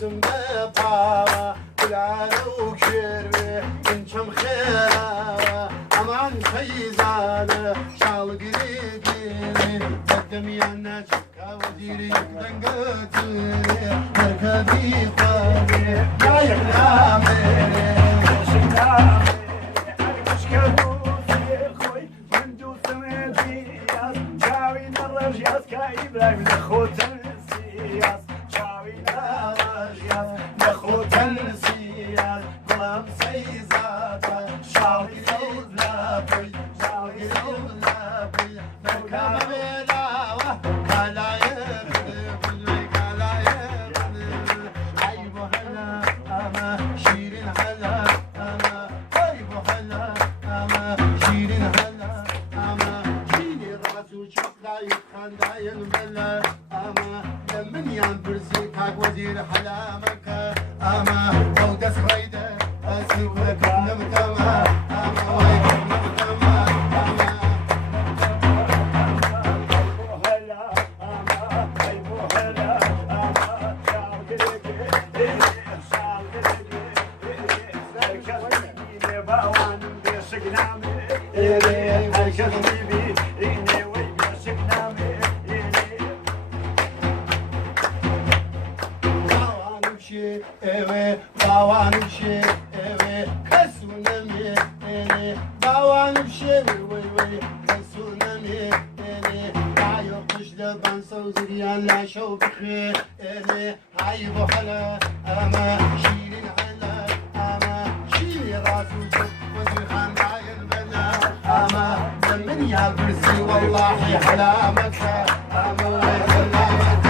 اسم بطاوة بالعالة وكيروي من كم خيرة أمان فيزالة شال قريقيني قدم يانا شكا وديري دنقتيني مركبي قوي يا يلامي إبراهيم نخوت السياس شاوينا رجياس نخوت السياس قلم سيزاتا شاوي لابي شاوي لابي مركب بلاوة كلا يبني كلا يبني عيب هلا أما شيرين هلا أما عيب هلا أما شيرين هلا أما شيني راس وشكرا يتخان داين بلا أما لمن ينبرسي كاك وزير حلامك أما ودس غيدة أسيب لك نمتما أما ويك نمتما أما باوانم شي كسونمي باوانم شي وي كسونمي عايو قش لبان سوزريان لا شو بخير هاي بحلا اما شيرين على اما شيري راسو وزير خان داير بلا اما زمن يا برسي والله حلامك اما حلامك